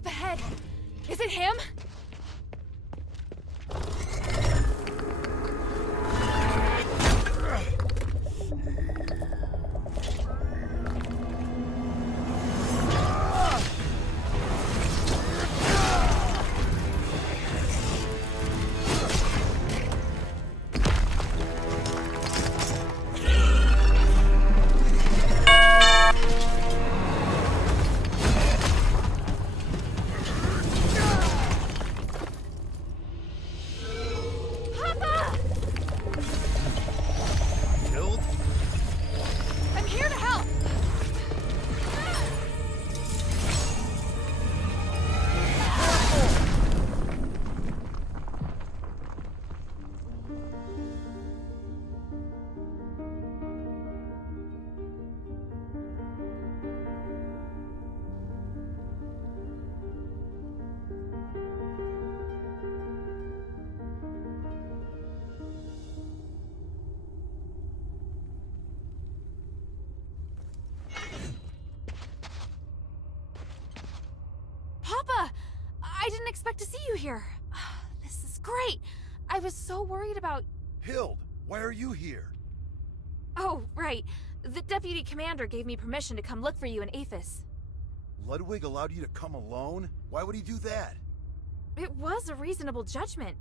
Up ahead. Is it him? Papa! I didn't expect to see you here. This is great. I was so worried about... Hild, why are you here? Oh, right. The deputy commander gave me permission to come look for you in Aphis. Ludwig allowed you to come alone? Why would he do that? It was a reasonable judgment.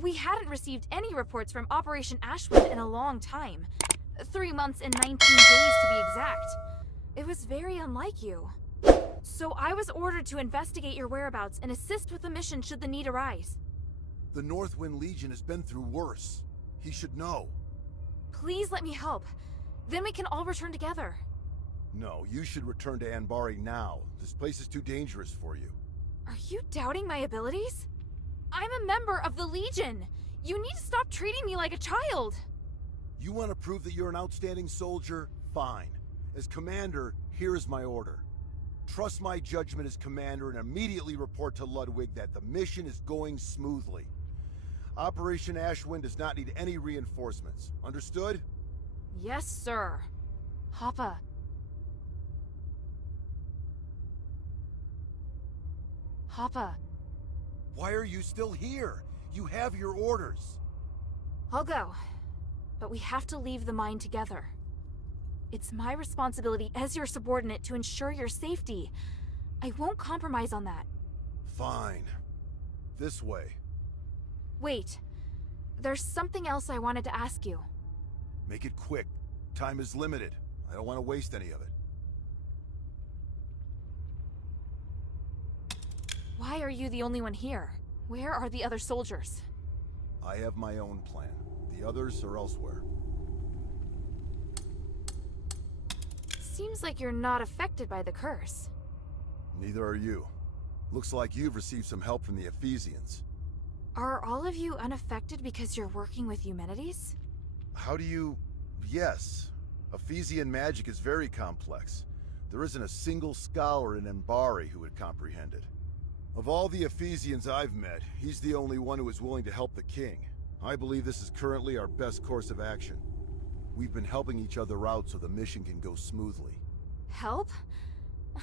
We hadn't received any reports from Operation Ashwind in a long time. 3 months and 19 days to be exact. It was very unlike you. So I was ordered to investigate your whereabouts and assist with the mission should the need arise. The Northwind Legion has been through worse. He should know. Please let me help. Then we can all return together. No, you should return to Anbari now. This place is too dangerous for you. Are you doubting my abilities? I'm a member of the Legion. You need to stop treating me like a child. You want to prove that you're an outstanding soldier? Fine. As commander, here is my order. Trust my judgment as commander and immediately report to Ludwig that the mission is going smoothly. Operation Ashwind does not need any reinforcements. Understood? Yes, sir. Papa. Papa. Why are you still here? You have your orders. I'll go. But we have to leave the mine together. It's my responsibility as your subordinate to ensure your safety. I won't compromise on that. Fine. This way. Wait. There's something else I wanted to ask you. Make it quick. Time is limited. I don't want to waste any of it. Why are you the only one here? Where are the other soldiers? I have my own plan. The others are elsewhere. Seems like you're not affected by the curse. Neither are you. Looks like you've received some help from the Ephesians. Are all of you unaffected because you're working with Eumenides? How do you... Yes. Ephesian magic is very complex. There isn't a single scholar in Anbari who would comprehend it. Of all the Ephesians I've met, he's the only one who is willing to help the king. I believe this is currently our best course of action. We've been helping each other out so the mission can go smoothly. Help?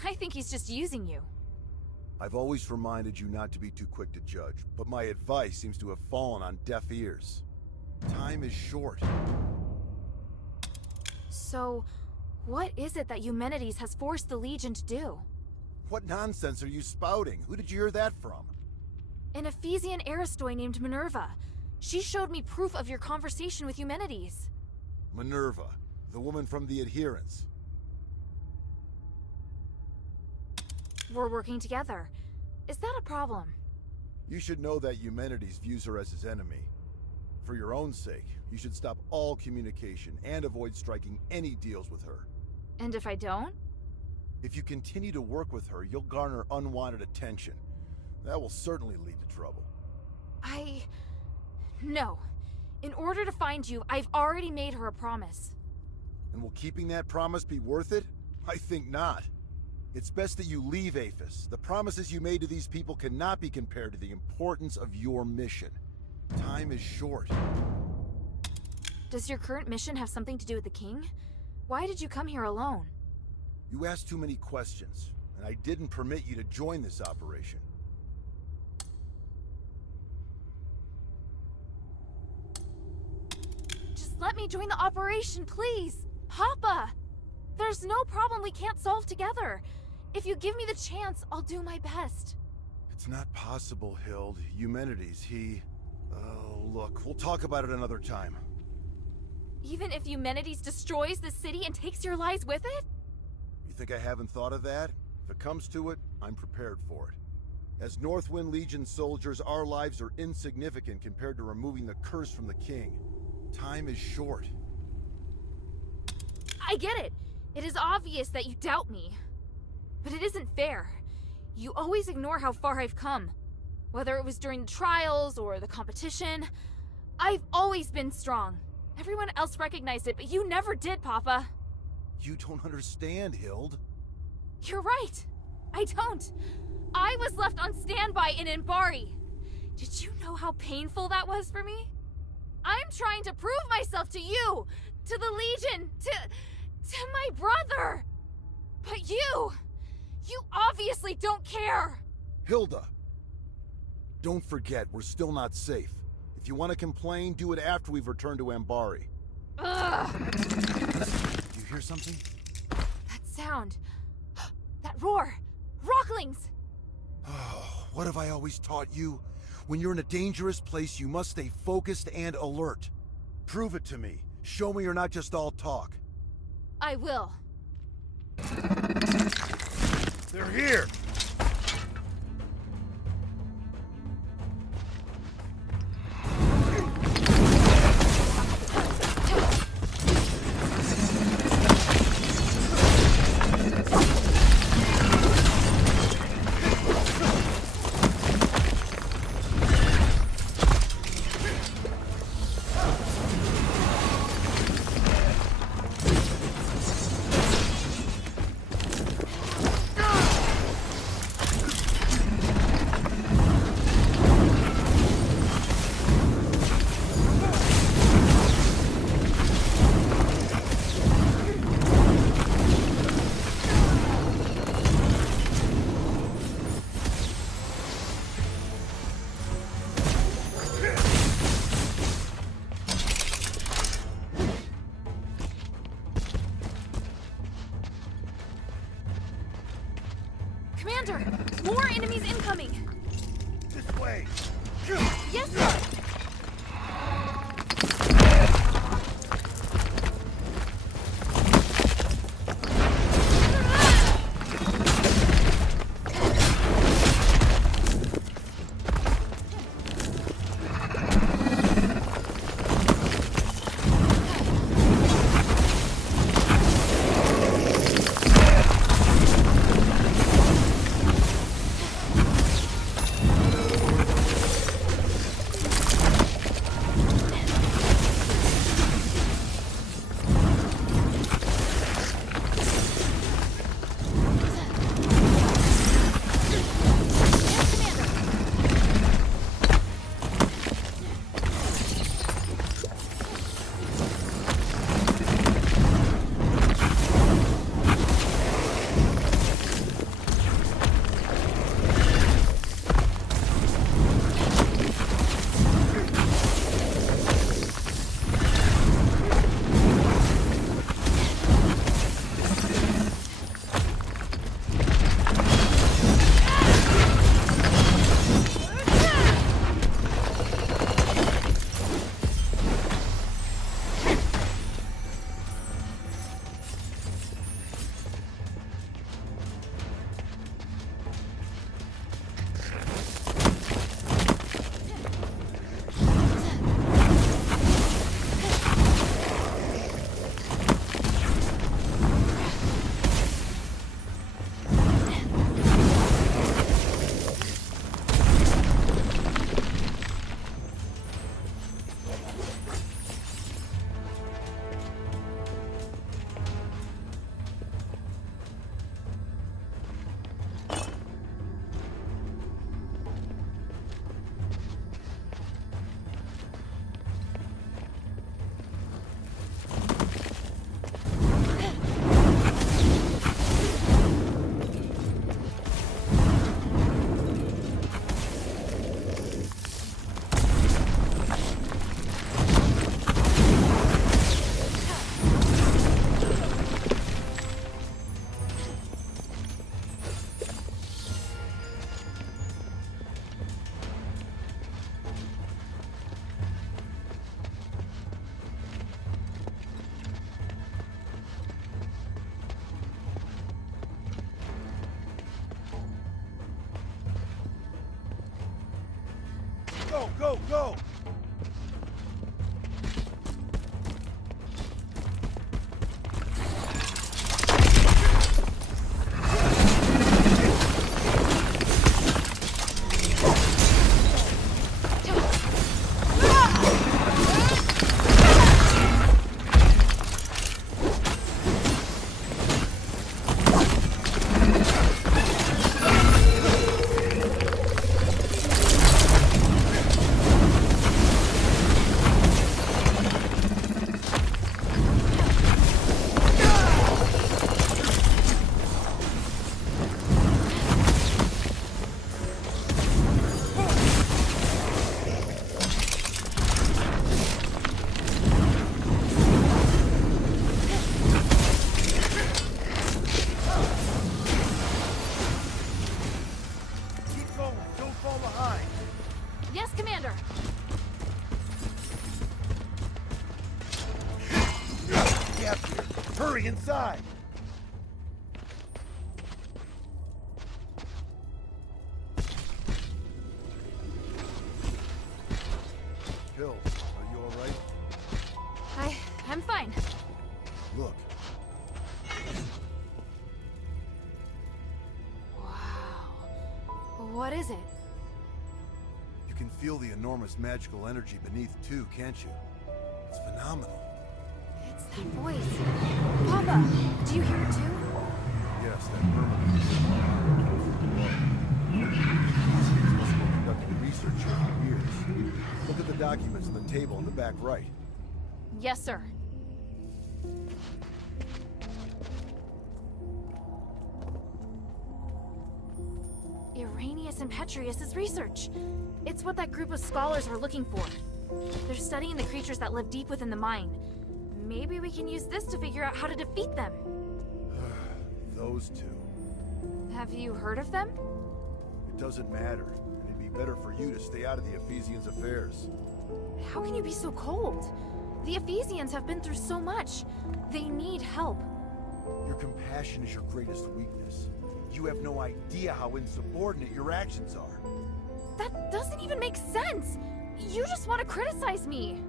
I think he's just using you. I've always reminded you not to be too quick to judge, but my advice seems to have fallen on deaf ears. Time is short. So, what is it that Eumenides has forced the Legion to do? What nonsense are you spouting? Who did you hear that from? An Ephesian Aristoi named Minerva. She showed me proof of your conversation with Eumenides. Minerva, the woman from the Adherents. We're working together. Is that a problem? You should know that Eumenides views her as his enemy. For your own sake, you should stop all communication and avoid striking any deals with her. And if I don't? If you continue to work with her, you'll garner unwanted attention. That will certainly lead to trouble. No. In order to find you, I've already made her a promise. And will keeping that promise be worth it? I think not. It's best that you leave Aphis. The promises you made to these people cannot be compared to the importance of your mission. Time is short. Does your current mission have something to do with the king? Why did you come here alone? You ask too many questions. and I didn't permit you to join this operation. Just let me join the operation, please! Papa! There's no problem we can't solve together. If you give me the chance, I'll do my best. It's not possible, Hild. Eumenides, Oh, look, we'll talk about it another time. Even if Eumenides destroys the city and takes your lives with it? You think I haven't thought of that? If it comes to it, I'm prepared for it. As Northwind Legion soldiers, our lives are insignificant compared to removing the curse from the king. Time is short. I get it. It is obvious that you doubt me. But it isn't fair. You always ignore how far I've come. Whether it was during the trials or the competition, I've always been strong. Everyone else recognized it, but you never did, Papa. You don't understand, Hild. You're right. I don't. I was left on standby in Anbari. Did you know how painful that was for me? I'm trying to prove myself to you, to the Legion, to my brother. But you obviously don't care. Hilda, don't forget, we're still not safe. If you want to complain, do it after we've returned to Anbari. Ugh. You hear something? That sound. That roar. Rocklings. Oh, what have I always taught you? When you're in a dangerous place, you must stay focused and alert. Prove it to me. Show me you're not just all talk. I will. They're here! Commander, more enemies incoming. This way! Yes, sir. trapped here. Hurry inside! Hills, are you alright? I'm fine. Look. Wow. What is it? You can feel the enormous magical energy beneath too, can't you? It's phenomenal. It's that voice. Papa, do you hear it too? Yes, that murmur. These must have been conducting research here for years. Look at the documents on the table in the back right. Yes, sir. Irenaeus and Petrius' research. It's what that group of scholars were looking for. They're studying the creatures that live deep within the mine. Maybe we can use this to figure out how to defeat them. Those two. Have you heard of them? It doesn't matter. And it'd be better for you to stay out of the Ephesians' affairs. How can you be so cold? The Ephesians have been through so much. They need help. Your compassion is your greatest weakness. You have no idea how insubordinate your actions are. That doesn't even make sense. You just want to criticize me.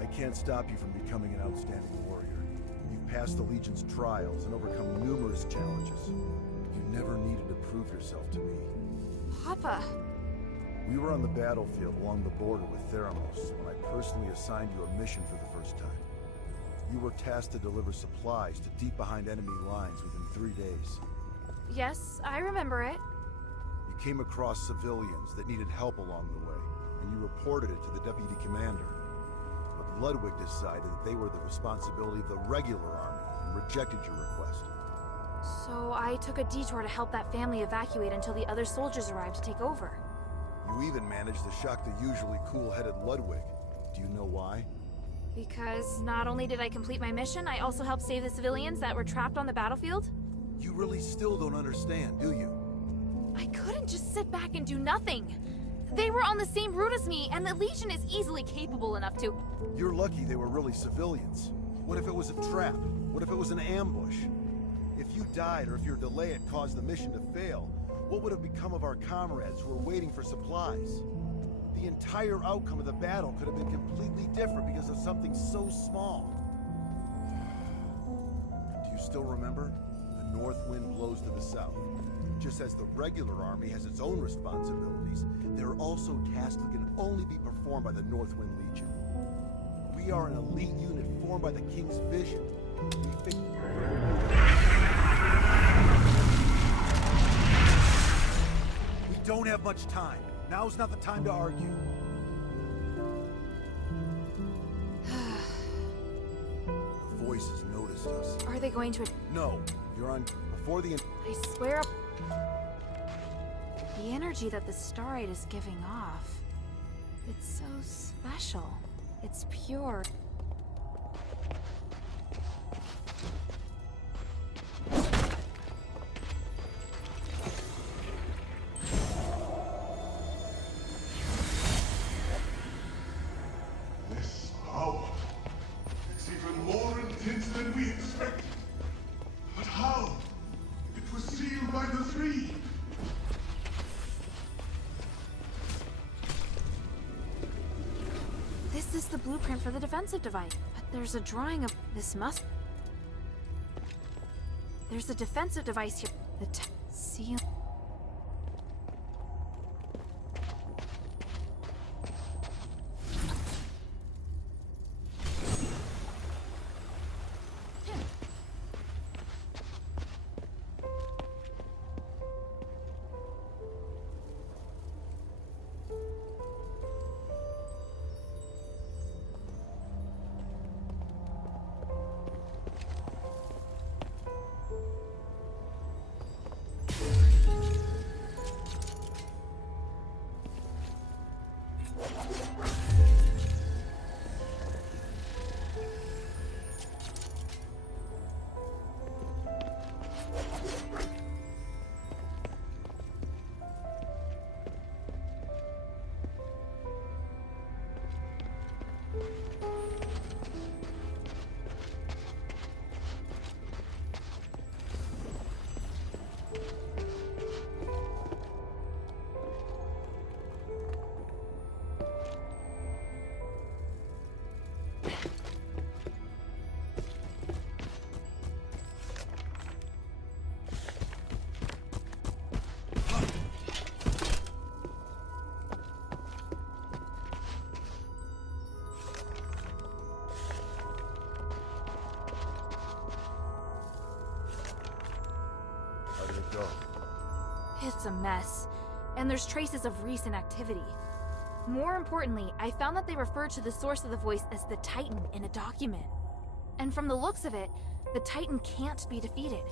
I can't stop you from becoming an outstanding warrior. You've passed the Legion's trials and overcome numerous challenges. You never needed to prove yourself to me. Papa. We were on the battlefield along the border with Theramos when I personally assigned you a mission for the first time. You were tasked to deliver supplies to deep behind enemy lines within 3 days. Yes, I remember it. You came across civilians that needed help along the way, and you reported it to the deputy commander. But Ludwig decided that they were the responsibility of the regular army and rejected your request. So I took a detour to help that family evacuate until the other soldiers arrived to take over. You even managed to shock the usually cool-headed Ludwig. Do you know why? Because not only did I complete my mission, I also helped save the civilians that were trapped on the battlefield. You really still don't understand, do you? I couldn't just sit back and do nothing. They were on the same route as me, and the Legion is easily capable enough to... You're lucky they were really civilians. What if it was a trap? What if it was an ambush? If you died or if your delay had caused the mission to fail, what would have become of our comrades who were waiting for supplies? The entire outcome of the battle could have been completely different because of something so small. Do you still remember? The north wind blows to the south. Just as the regular army has its own responsibilities, there are also tasks that can only be performed by the Northwind Legion. We are an elite unit formed by the King's vision. We don't have much time. Now's not the time to argue. The voices noticed us. Are they going to... No, you're on before the... I swear up... The energy that the Starite is giving off... It's so special. It's pure. This power, it's even more intense than we expected. But how? It was sealed by the three. This is the blueprint for the defensive device. But there's a drawing of... This must... There's a defensive device here. The seal... go? It's a mess, and there's traces of recent activity. More importantly, I found that they referred to the source of the voice as the Titan in a document. And from the looks of it, the Titan can't be defeated.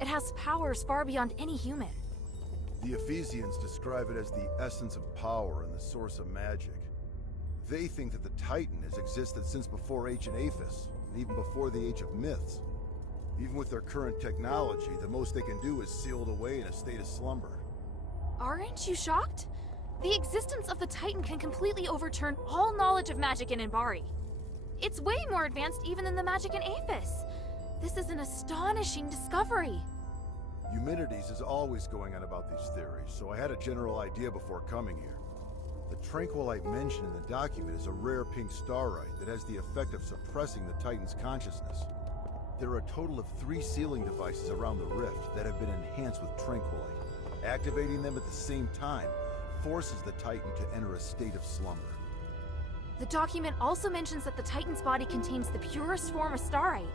It has powers far beyond any human. The Ephesians describe it as the essence of power and the source of magic. They think that the Titan has existed since before ancient Aphis, and even before the age of myths. Even with their current technology, the most they can do is seal it away in a state of slumber. Aren't you shocked? The existence of the Titan can completely overturn all knowledge of magic in Inbari. It's way more advanced even than the magic in Aphis. This is an astonishing discovery. Eumenides is always going on about these theories, so I had a general idea before coming here. The tranquilite mentioned in the document is a rare pink starite that has the effect of suppressing the Titan's consciousness. There are a total of 3 sealing devices around the rift that have been enhanced with tranquilite. Activating them at the same time forces the Titan to enter a state of slumber. The document also mentions that the Titan's body contains the purest form of starite,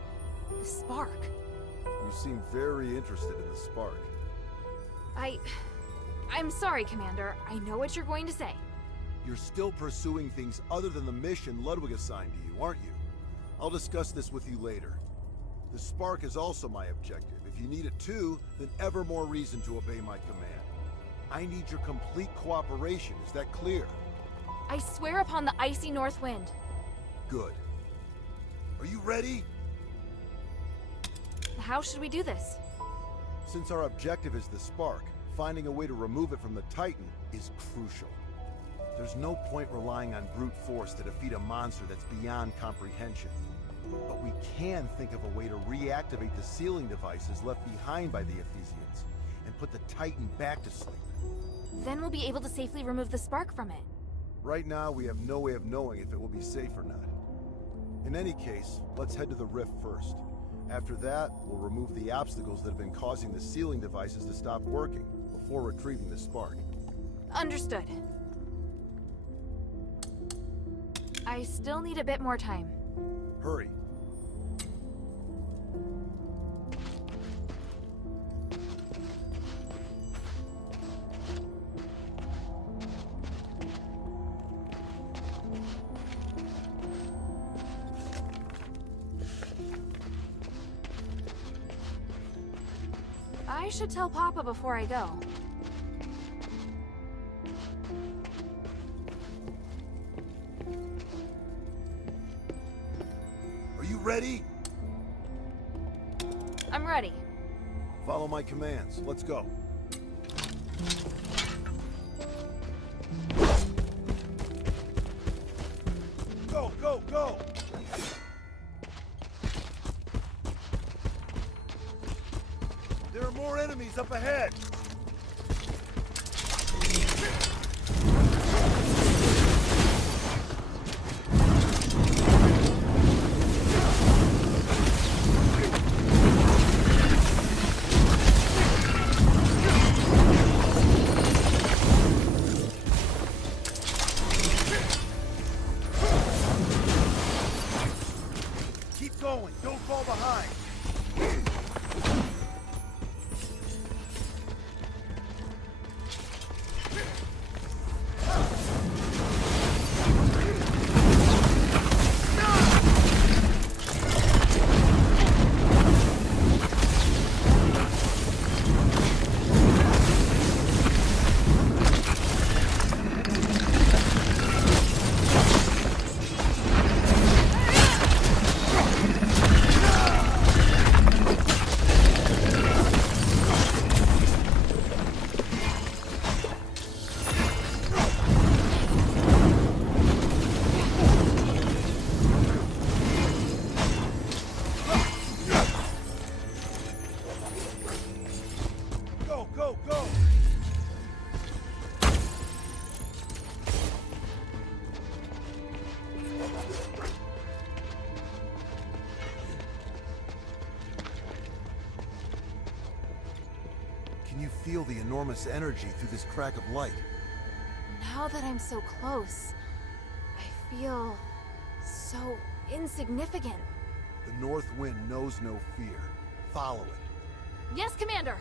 the spark. You seem very interested in the spark. I'm sorry, Commander. I know what you're going to say. You're still pursuing things other than the mission Ludwig assigned to you, aren't you? I'll discuss this with you later. The spark is also my objective. If you need it too, then ever more reason to obey my command. I need your complete cooperation, is that clear? I swear upon the icy north wind. Good. Are you ready? How should we do this? Since our objective is the spark, finding a way to remove it from the Titan is crucial. There's no point relying on brute force to defeat a monster that's beyond comprehension. But we can think of a way to reactivate the sealing devices left behind by the Ephesians and put the Titan back to sleep. Then we'll be able to safely remove the spark from it. Right now, we have no way of knowing if it will be safe or not. In any case, let's head to the rift first. After that, we'll remove the obstacles that have been causing the sealing devices to stop working before retrieving the spark. Understood. I still need a bit more time. Hurry. I should tell Papa before I go. Are you ready? I'm ready. Follow my commands. Let's go. Go, go, go! There are more enemies up ahead! Keep going, don't fall behind! Go, go, go! Can you feel the enormous energy through this crack of light? Now that I'm so close, I feel so insignificant. The North Wind knows no fear. Follow it. Yes, Commander!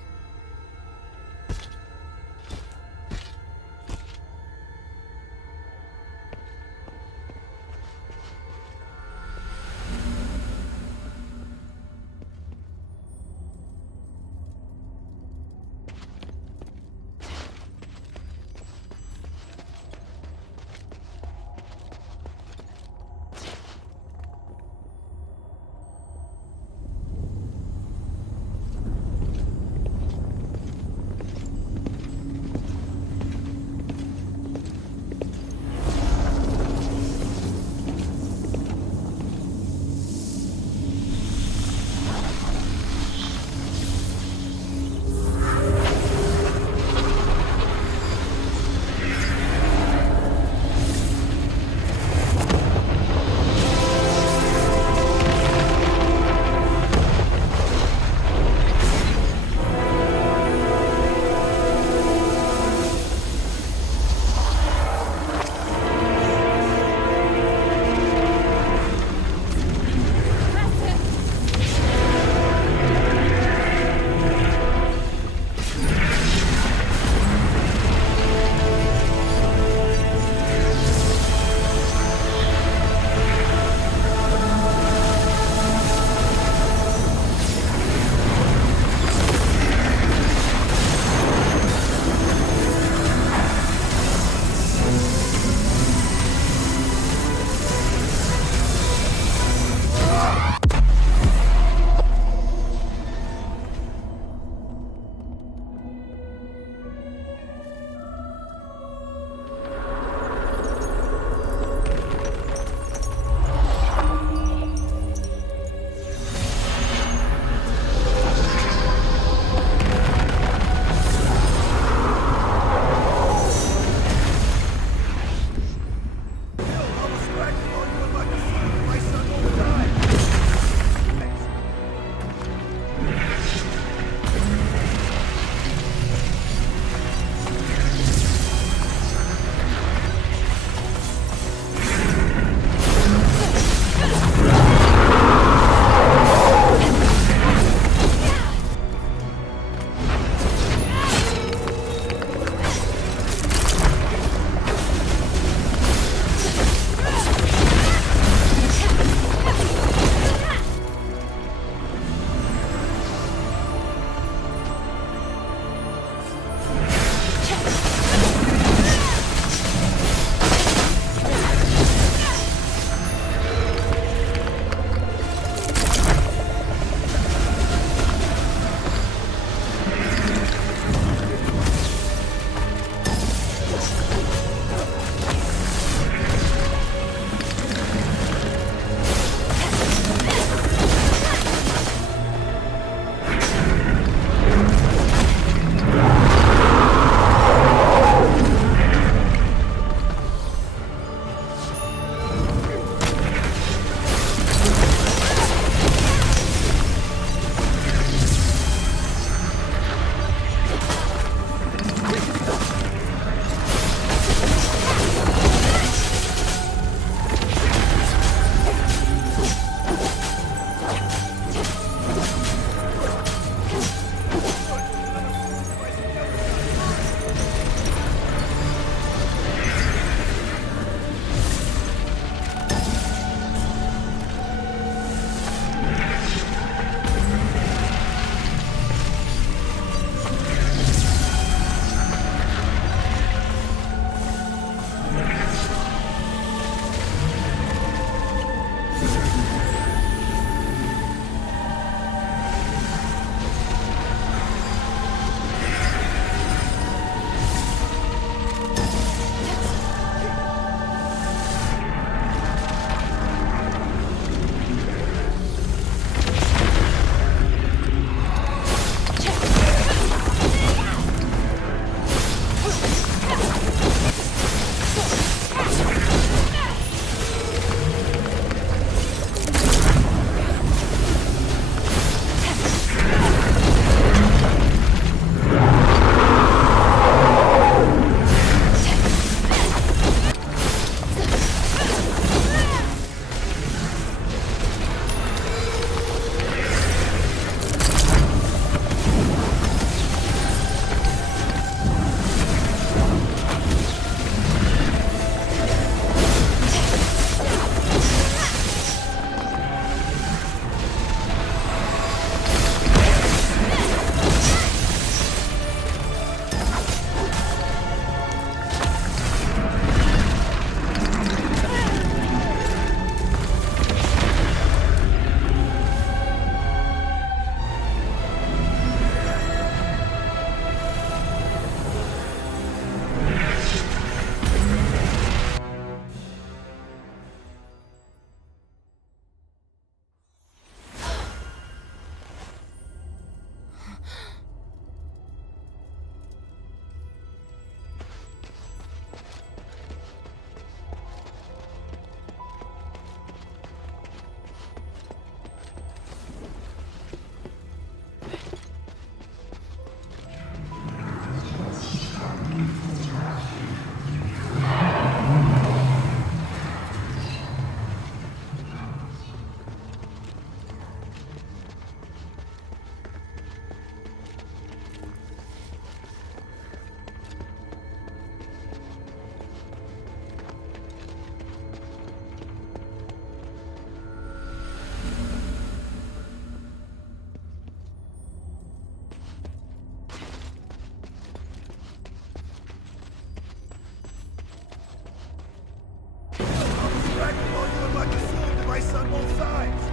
both sides.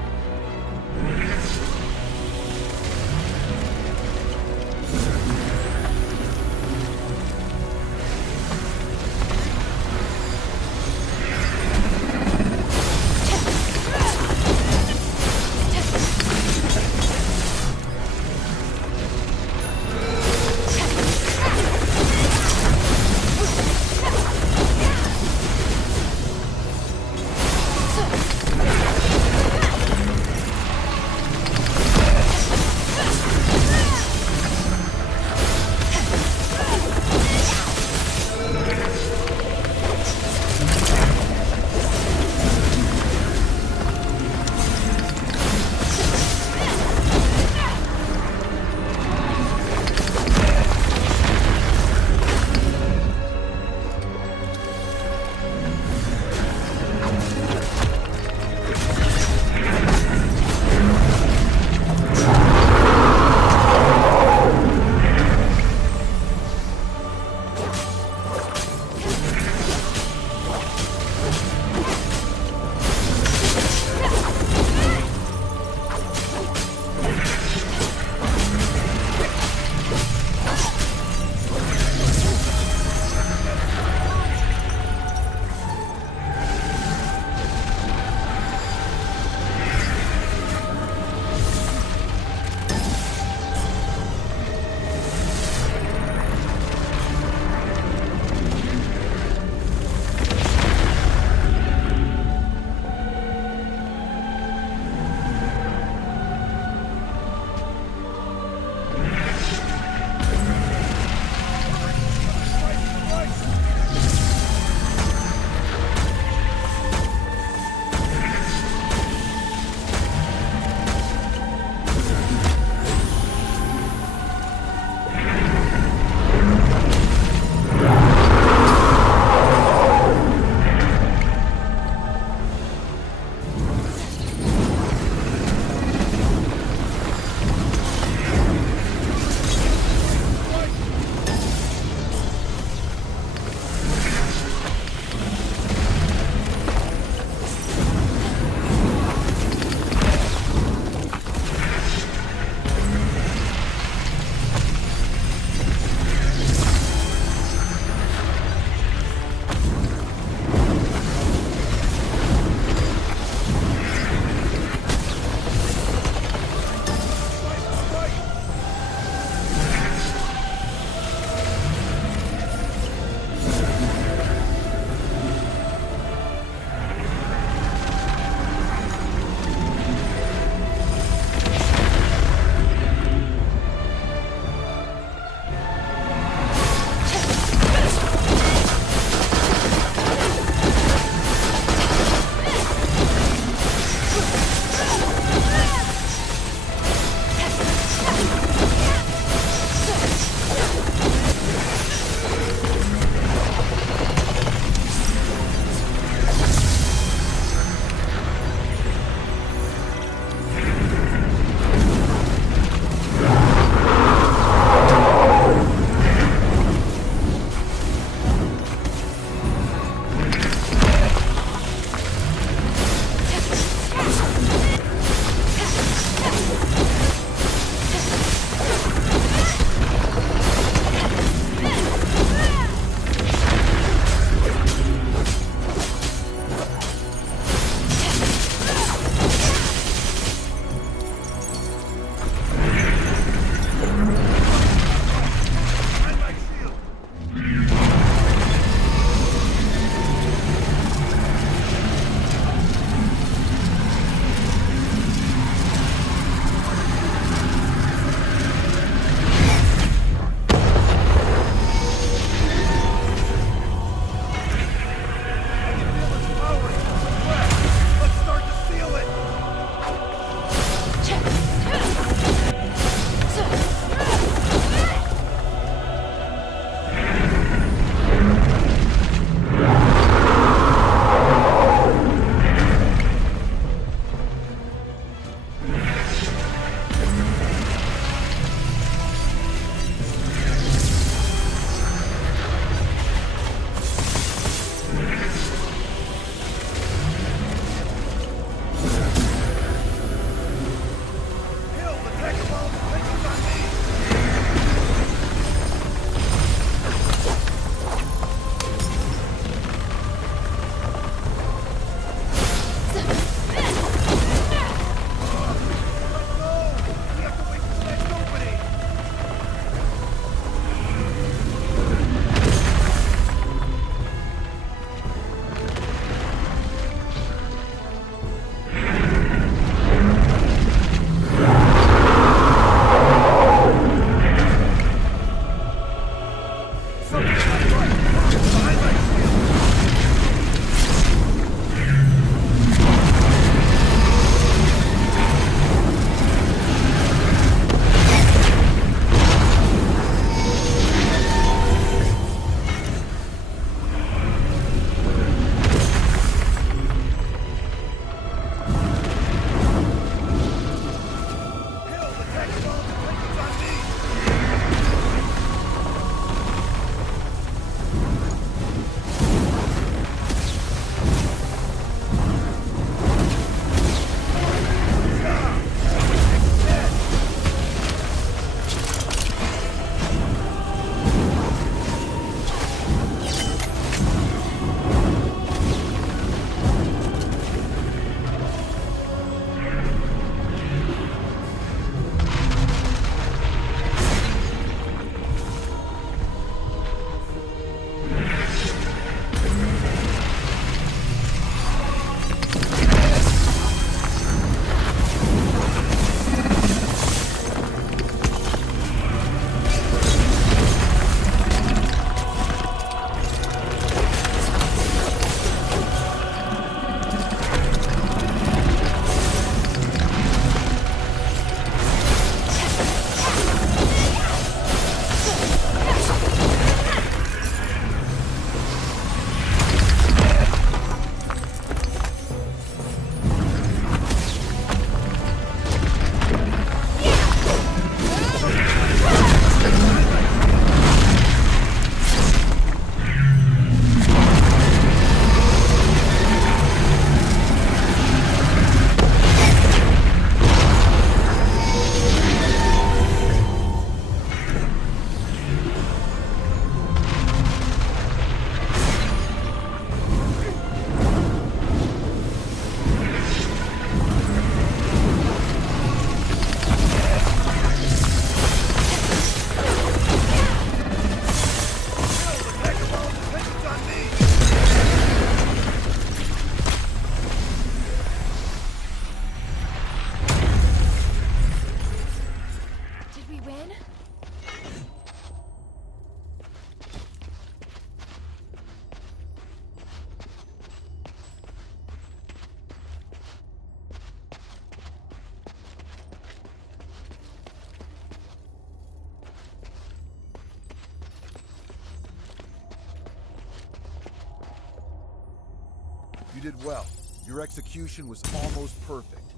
did well. Your execution was almost perfect.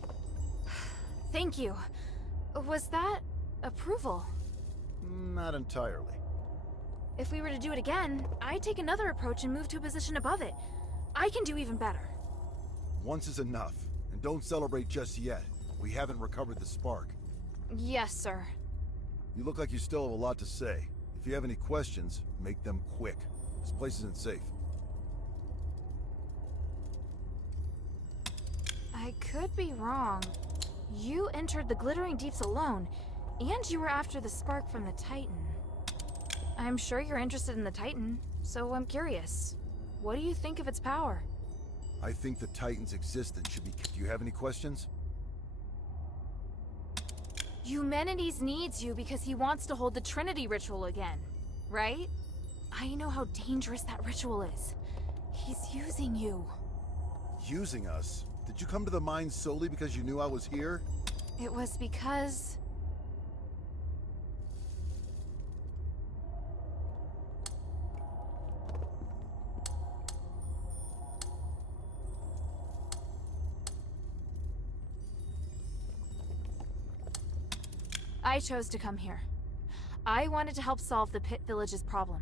Thank you. Was that approval? Not entirely. If we were to do it again, I'd take another approach and move to a position above it. I can do even better. Once is enough, and don't celebrate just yet. We haven't recovered the spark. Yes, sir. You look like you still have a lot to say. If you have any questions, make them quick. This place isn't safe. I could be wrong. You entered the Glittering Deeps alone, and you were after the spark from the Titan. I'm sure you're interested in the Titan, so I'm curious. What do you think of its power? I think the Titan's existence should be... Do you have any questions? Eumenides needs you because he wants to hold the Trinity ritual again, right? I know how dangerous that ritual is. He's using you. Using us? Did you come to the mine solely because you knew I was here? It was because... I chose to come here. I wanted to help solve the Pit Village's problem.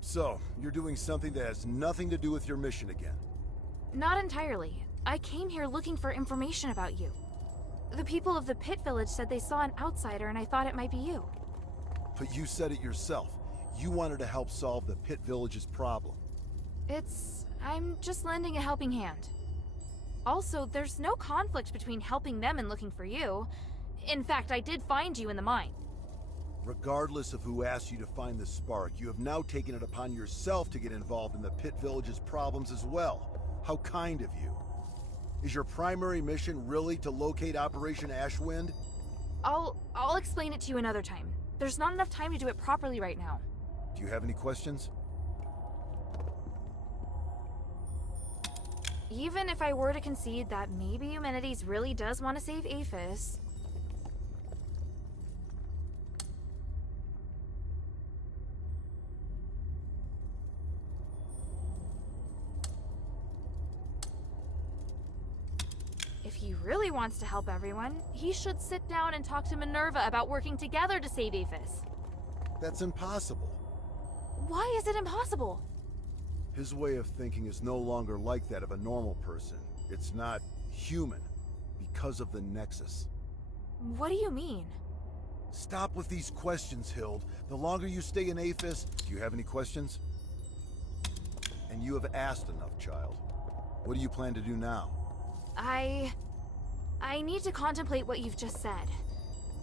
So, you're doing something that has nothing to do with your mission again. Not entirely. I came here looking for information about you. The people of the Pit Village said they saw an outsider and I thought it might be you. But you said it yourself. You wanted to help solve the Pit Village's problem. I'm just lending a helping hand. Also, there's no conflict between helping them and looking for you. In fact, I did find you in the mine. Regardless of who asked you to find the spark, you have now taken it upon yourself to get involved in the Pit Village's problems as well. How kind of you. Is your primary mission really to locate Operation Ashwind? I'll explain it to you another time. There's not enough time to do it properly right now. Do you have any questions? Even if I were to concede that maybe Eumenides really does want to save Aphis... If he really wants to help everyone, he should sit down and talk to Minerva about working together to save Aphis. That's impossible. Why is it impossible? His way of thinking is no longer like that of a normal person. It's not human, because of the Nexus. What do you mean? Stop with these questions, Hild. The longer you stay in Aphis... Do you have any questions? And you have asked enough, child. What do you plan to do now? I need to contemplate what you've just said.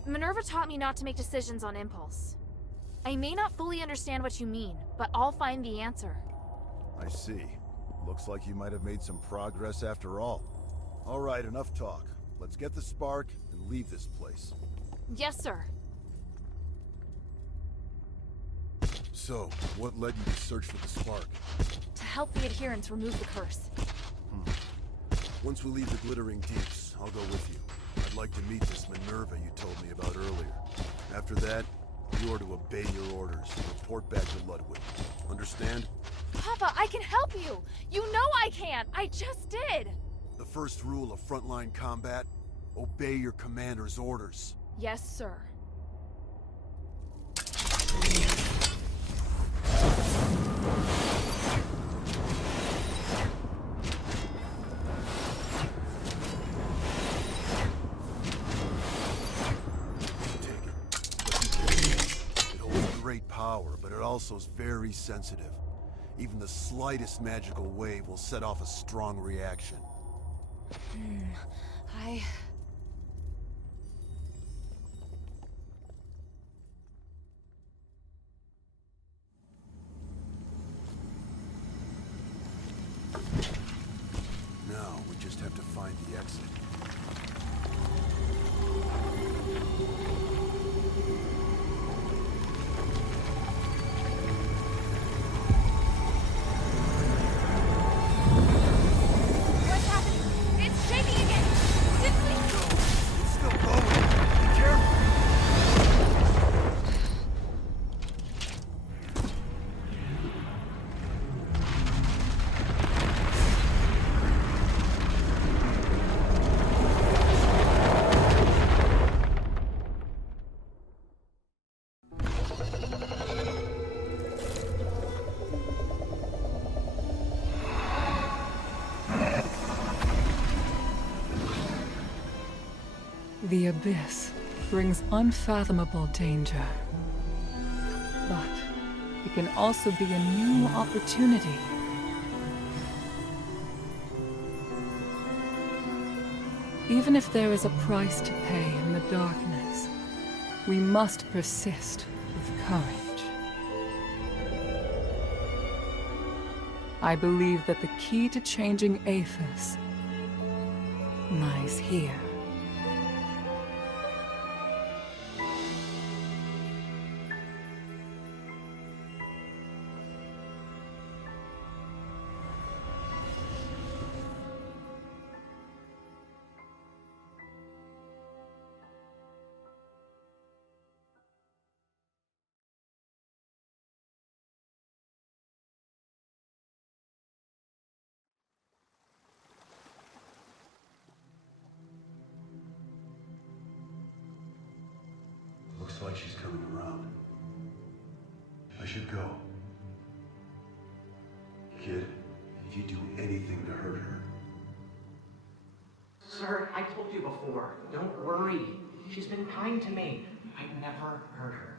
Minerva taught me not to make decisions on impulse. I may not fully understand what you mean, but I'll find the answer. I see. Looks like you might have made some progress after all. All right, enough talk. Let's get the spark and leave this place. Yes, sir. So, what led you to search for the spark? To help the adherents remove the curse. Once we leave the Glittering Deeps, I'll go with you. I'd like to meet this Minerva you told me about earlier. After that, you are to obey your orders and report back to Ludwig. Understand? Papa, I can help you! You know I can! I just did! The first rule of frontline combat, obey your commander's orders. Yes, sir. Power, but it also is very sensitive. Even the slightest magical wave will set off a strong reaction. Now, we just have to find the exit. The abyss brings unfathomable danger. But it can also be a new opportunity. Even if there is a price to pay in the darkness, we must persist with courage. I believe that the key to changing Aethys lies here. Looks like she's coming around. I should go. Kid, if you do anything to hurt her... Sir, I told you before, don't worry. She's been kind to me. I'd never hurt her.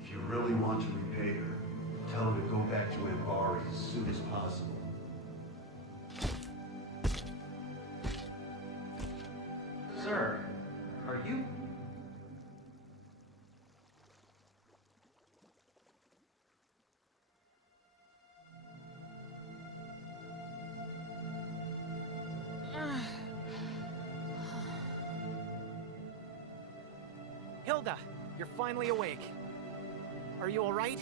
If you really want to repay her, tell her to go back to Ambari as soon as possible. Sir, are you... Hilda, you're finally awake. Are you all right?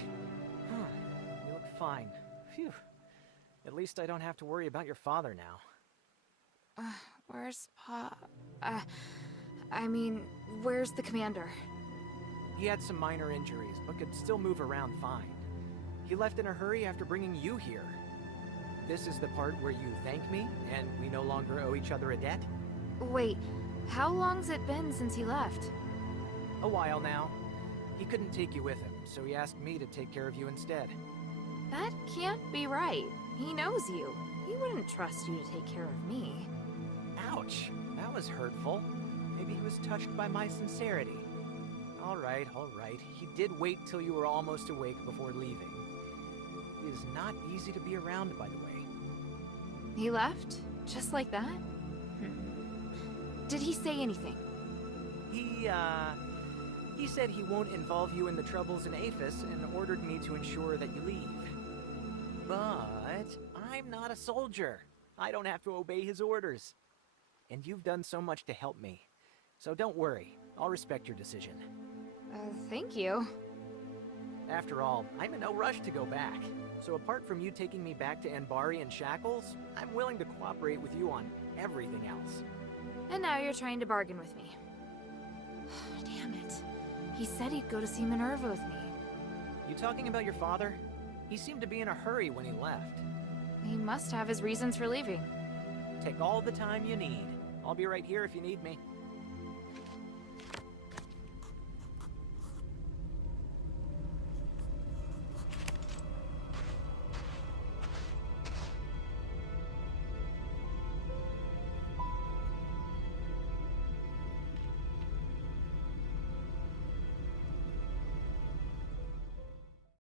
You look fine. Phew. At least I don't have to worry about your father now. Where's Pa? Where's the commander? He had some minor injuries, but could still move around fine. He left in a hurry after bringing you here. This is the part where you thank me, and we no longer owe each other a debt? Wait, how long's it been since he left? A while now. He couldn't take you with him, so he asked me to take care of you instead. That can't be right. He knows you. He wouldn't trust you to take care of me. Ouch, that was hurtful. Maybe he was touched by my sincerity. All right. He did wait till you were almost awake before leaving. He is not easy to be around, by the way. He left? Just like that? Did he say anything? He said he won't involve you in the troubles in Aethys and ordered me to ensure that you leave. But I'm not a soldier. I don't have to obey his orders. And you've done so much to help me. So don't worry. I'll respect your decision. Thank you. After all, I'm in no rush to go back. So apart from you taking me back to Ambari in shackles, I'm willing to cooperate with you on everything else. And now you're trying to bargain with me. Damn it. He said he'd go to see Minerva with me. You talking about your father? He seemed to be in a hurry when he left. He must have his reasons for leaving. Take all the time you need. I'll be right here if you need me.